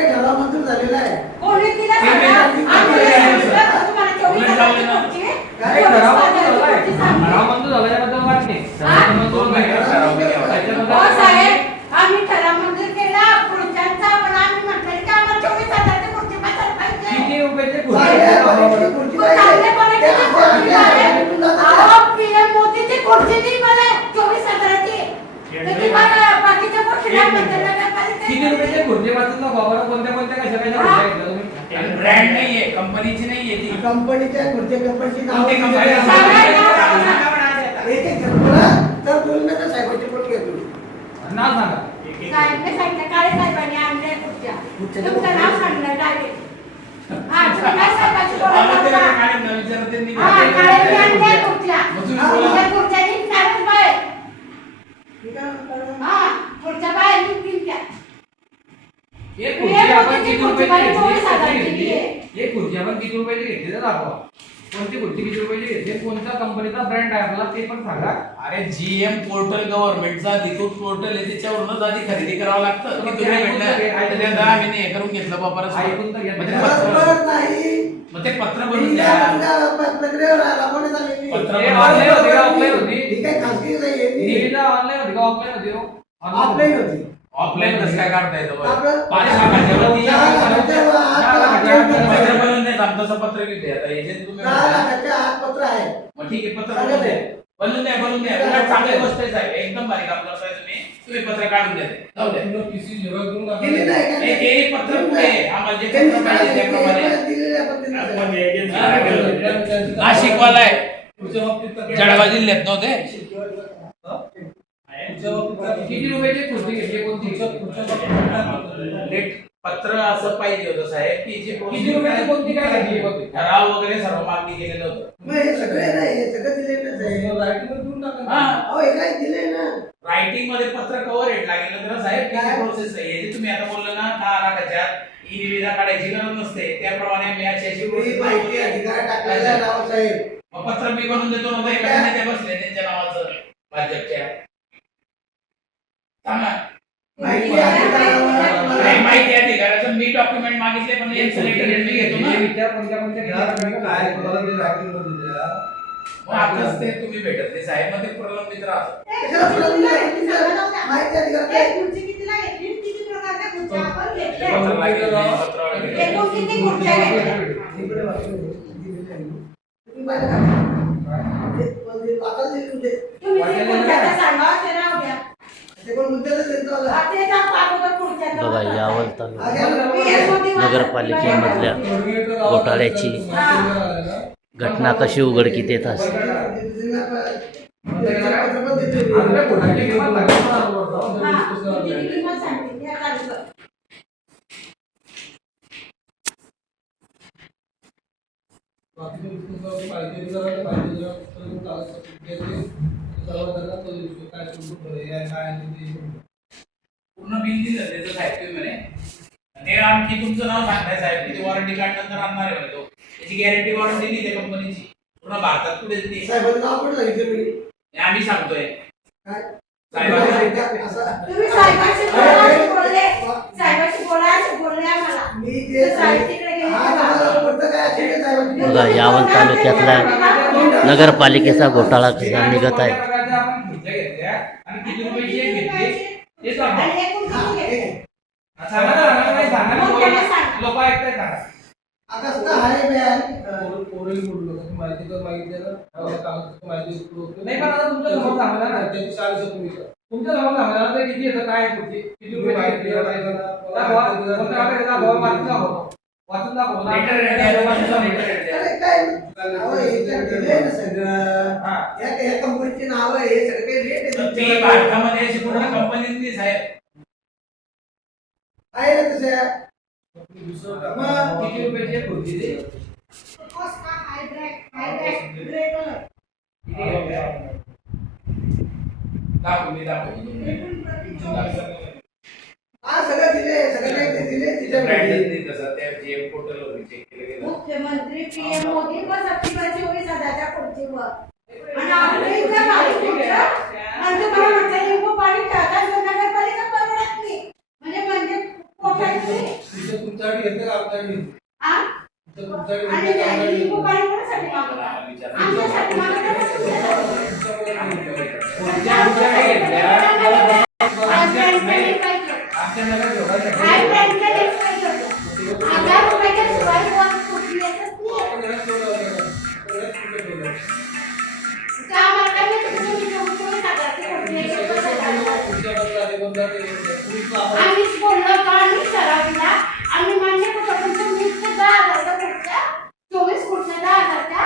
ते ठराव मंजूर झालेला आहे. कोणी दिला सांगा? आम्ही तुम्हाला 24 हजाराची खुर्ची, काय 24 ठराव हजाराची खुर्ची सांगते. ठराव मंजूर झाल्याबद्दल वाटते हो साहेब, आम्ही ठराव मंजूर केला खुर्च्यांचा, पण आम्ही म्हटलं की आम्हाला 24 हजाराची खुर्ची बसायला पाहिजे. किती रुपयाचे चांगल्या क्वालिटीची खुर्ची पाहिजे. चांगल्या क्वालिटीची खुर्ची आहे. भेटून जातं का? अहो, PM मोदीची खुर्ची दी मला 24 हजाराची. तर तुम्हाला बाकीच्या गोष्टी नाही म्हणता येणार का? किती रुपयाचे खुर्ची वाचून दाखवा बरं. कोणत्या कोणत्या कशा कशा खुर्च्या घेतल्या तुम्ही? ब्रँड नाहीये, कंपनीची नाहीये ती. कंपनीच्या खुर्च्या कंपनीची नाव कोणती कंपनी? एक एक बोला तर बोलण्याचं साहेबांची पण घेतो. नाव सांगा. साहेबने सांगितलं, काळे साहेबांनी आणल्या खुर्च्या. तुमचं नाव सांगणार डायरेक्ट. हा, तुम्ही काय साहेबांशी बोलत आम्हाला ते होता? मॅडमला विचारलं त्यांनी हा, काळ्यांनी आणल्या खुर्च्या. मग तुम्ही बोला. त्या खुर्च्यानी विचारच बाहेर. ठीक आहे. हा, खुर्च्या बाहेर निघतील त्या. एक खुर्ची आपण किती रुपयाची घेतली? 24 हजाराची घेतली? आहे. एक खुर्ची आपण किती रुपयाची घेतली तर दाखवा. कोणती खुर्ची किती रुपयाची घेतली? कोणत्या कंपनीचा ब्रँड आहे आपला ते पण सांगा. अरे जीएम पोर्टल गव्हर्नमेंटचा अधिकृत पोर्टल आहे, त्याच्यावरूनच आधी खरेदी करावं लागतं की तुम्ही भेटणार आम्ही नाही करून घेतलं बापारच ऐकून तर घ्या. बरोबर नाही. मग ते पत्र बनवून द्या. पत्रकावर राबवण्यात आलेली. पत्र हे बनवून online द्या. होती का offline होती? ही काही खासगी नाहीये. निविदा ऑनलाईन होती का ऑफलाईन होती हो? ऑफलाईन होती. ऑफलाईन कसं काय काढता येतं बरं? आपलं- 5 लाखाच्या वरती पत्र दहा बनवून देत आमचं पत्र किती आता एजंट तुम्ही म्हणताय. लाखाच्या आत पत्र आहे. मग ठीक आहे पत्र सांगत बनवून आहे. द्या. बनवून द्या बनवून द्या. उलट चांगली गोष्ट आहे साहेब, एकदम भारी काम करताय तुम्ही पत्र काढून द्या. जाऊ द्या. दिली नाही का? नाही, ते पत्र पुढे आहे. आम्हाला जे पत्र पाहिजे त्याप्रमाणे दिलेल्या पद्धतीने नाशिकवाला आहे, जळगाव जिल्ह्यात नव्हते. किती रुपयाची खुर्ची घेतली? कोणती? नीट पत्र असं पाहिजे होतं साहेब की जे किती रुपयाची कोणती काय घेतली होती? ठराव वगैरे सर्व मागणी केलेलं होतं. मग हे सगळे नाही, हे सगळं दिलेलंच आहे. हा, अहो, हे काय दिले ना. रायटिंग मध्ये पत्र कव्हर रेट लागेल ना त्याला साहेब. काय? किती प्रोसेस आहे हे जे तुम्ही आता बोलला ना 10 लाखाच्या ई निविदा काढायची गरज नसते, त्याप्रमाणे मी अशी तुम्ही माहिती अधिकार टाकलेला नाव साहेब. मग पत्र मी बनवून देतो ना, एका नेते बसले त्यांच्या नावाचं भाजपच्या. सांगा. माहिती अधिकारावर- नाही, माहिती अधिकाराचं मी डॉक्युमेंट मागितले पण एक सिलेक्टेड मी घेतो ना. विचार कोणत्या कोणत्या काय कोणाला ते राखीव करून दिल्या. मग आताच ते तुम्ही भेटत नाही साहेब, मग ते प्रलंबित राहतं. त्याच्यावर प्रलंबित आहे. माहिती अधिकार काय? खुर्ची कितीला घेतली? किती प्रकारच्या खुर्च्या आपण पत्र घेतल्या? लागेल, पत्र लागेल. एकूण किती खुर्च्या घेतल्या? इकडे वाचून घे. दिलेलं आहे. तुम्ही पाहिलं का? ते म्हणजे वाचायला दिले तुमचे. तुम्ही ते खुर्च्याचं सांगा, ते राहू द्या. ते कोण मुद्द्याला देतो आला. ते जा पाठवतो खुर्च्याचं. बघा यावल हा, तालुका घ्या ना. नगरपालिकेमधल्या घोटाळ्याची घटना कशी उघडकीत येत असते. आपल्या खुर्ची किंमत सांगा. हा, किती किंमत सांगते त्या चालू कर. पूर्ण बिल दिलं त्याचं साहेब तुम्ही म्हणे. ते आणखी तुमचं नाव सांगताय साहेब, किती वॉरंटी कार्ड नंतर आणणार आहे म्हणे तो. त्याची गॅरंटी वॉरंटी दिली त्या कंपनीची पूर्ण भारतात कुठेच नाही. साहेबांचं नाव पण सांगितलं मी. हे आम्ही सांगतोय काय? साहेबांना. असं- तुम्ही साहेबांशी बोला, अशी बोलले. साहेबांशी बोला, अशी बोलले आम्हाला. मी जे साहेब तिकडे गेले. हा, तुम्हाला पडतं काय? असेल ते साहेबांची बघा यावल तालुक्यातला नगरपालिकेचा घोटाळा कसा निघत आहे. आपण खुर्च्या घेतल्या आणि किती रुपयाची एक घेतली ते सांगा. आणि एकूण किती घेतले? सांगा ना, सांगा नाही, सांगा ना. मग त्यांना सांगा. लोक ऐकताय सांगा. आकाश तर आहे बॅग. माहिती तर माहिती आहे ना, माहिती नाही पण आता तुमच्या समोर सांगा ना. त्यांची चाळीस तुम्ही तुमच्या समोर सांगा ना, ते किती येतं काय आहे खुर्ची? किती रुपयाची घेतली? दाखवा. कोणत्या कागदात दाखवा, वाचून दाखवा. वाचून दाखवा ना. लेटर रेट द्या, लोकांचं लेटर रेट द्या. अरे काय? अहो, याच्यात दिलंय ना सगळं. हा. या कंपनीची नाव आहे, हे सगळं काही रेट तर आहे. ती भारतामध्ये अशी पूर्ण कंपनीतली साहेब. आहे ना तसं. मग किती रुपयाची एक खुर्ची ती? कोस्टा, हायड्रॅक, ग्रे कलर. दाखव मी दाखव. हा सगळं दिले, सगळं काही ते दिले तिच्या ब्रँडेड नाही तसं, त्या जे पोर्टलवर चेक केलं गेलं. मुख्यमंत्री PM मोदी बस आपली 24 हजाराच्या खुर्चीवर. आणि आपल्या इथल्या भारी खुर्च्या, आणि तुम्हाला म्हटलं लिंबू पाणी टाका, तर नगरपालिका परवडत नाही. म्हणजे पोटाची तुमच्याकडे घेतलं का आमच्याकडे घेतलं? हा? तुमच्याकडे आणि घेतलं का आमच्याकडे लिंबू घेतलं? पाणी कोणासाठी मागवता? आमच्यासाठी मागवता का तुमच्यासाठी? आमच्याकडे घेतल्या. आमच्याकडे पाहिजे. आमच्या नगर ठेवायसाठी. काय ब्रँडच्या लेस पाहिजे होतं? 1000 रुपयाच्या शिवाय वर कुठली येतच नाही. आपण घरात ठेवलं होतं का? घरात कुठे ठेवलं? त्या मार्गाने तुम्ही कोणी टाकायचे कुठली येते कसं टाकायचं? पुढच्या बाजूला आले, बंद झाले, पुढील आवाज. आम्हीच बोललो का आम्ही सराव दिला आम्ही मान्य करतो तुमचं मीच ते 10,000 चा पुढच्या 24 फुटच्या 10,000 च्या